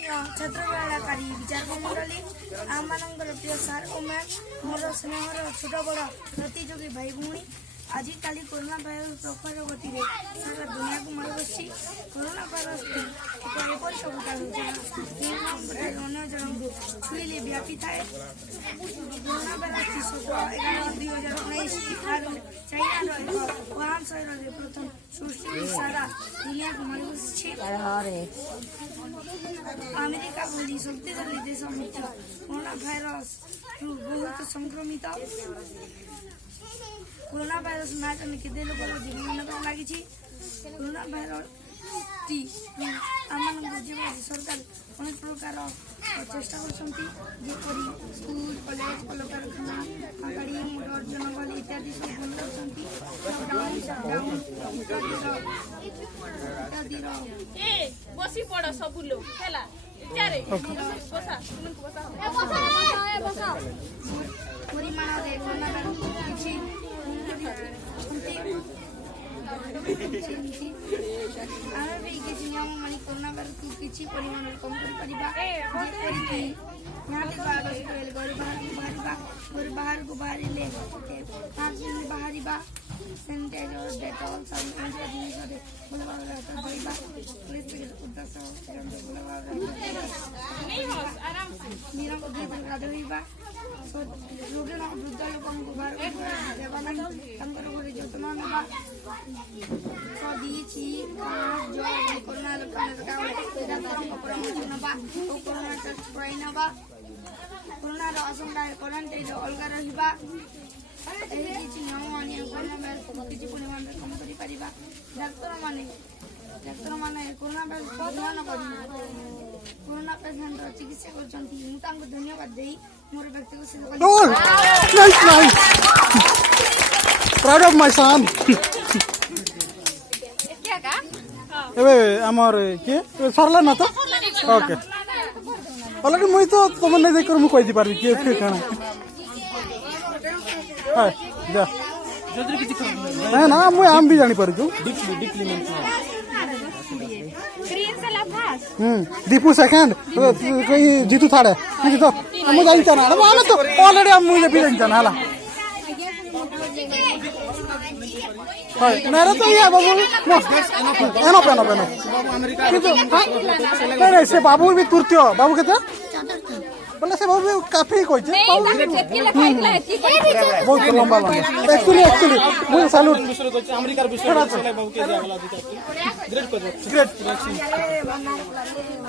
छत्रकाली विचारक मंडली आम मान प्रिय सार और मैम मोर स्नेहर छोट बड़ प्रतियोगी भाई भौणी आजिकल कोरोना भाइरस प्रखर गति सारा दुनिया को मार बस कोरोना भाइरस एपरी भूताणु अन्य जन छुईले व्यापी थाए। कोरोना भाइरस 11/11/2019 चाइना वुहान शहर में प्रथम सृष्टि सारा दुनिया को मार बस अमेरिका भली शक्तिशाली देश मध्य कोरोना भाइरस बहुत संक्रमित। कोरोना भाइरस ना जाने केते लोक जीवन नगर लगी कोरोना भाइरस आम सरकार अनेक प्रकार चेष्टा कर स्कूल कॉलेज कलकारखाना गाड़ी मोटर जनगल इत्यादि सब बंद बसी पड़ सब लोग परिमाण कोरोना भाइरस आम भी किसी नियम मानी कोरोना भाइरस को किसी परिमाण कम कर घर बाहर को बाहर 5 मिनट बाहर सैनिटाइजर डेटॉल सब जिन गाधोवा रोगी वृद्ध लोक बाहर जत्न ना सर्दी छींक जर कोरोना परामर्श नवा और कोरोना टेस्ट कराई नवा कोरोनार आशंका क्वारंटाइन अलग रहा नियम मानि कोरोना भाइरस किसी परिमाण कम कर डाक्तर मैंने कोरोना भाइरस ध्यान कर कोरोना पेसेंट चिकित्सा कर धन्यवाद दे मोर व्यक्तिगत प्राउड ऑफ माय सन एबे हमर के सरला ना तो ओके अलरेडी मुई तो तुम नहीं देख कर मु कहि दी पारबी के खाना हां जा जदरी किछि ना ना मु आम भी जानि पारु डीपली ग्रीन से लाफास दीपू सेकंड कोई जीतू थाड़े नहीं तो मु जानि तना वाला तो ऑलरेडी हम मुझे भी जानि तना हला हाय मेरा तो ये बाबू एनो नहीं से बाबू भी तुरत्य बाबू केते बोले से बाबू काफी कोइ छे बहुत लंबा एक्चुअली मु सैल्यूट अमेरिका विषय बाबू के ग्रेट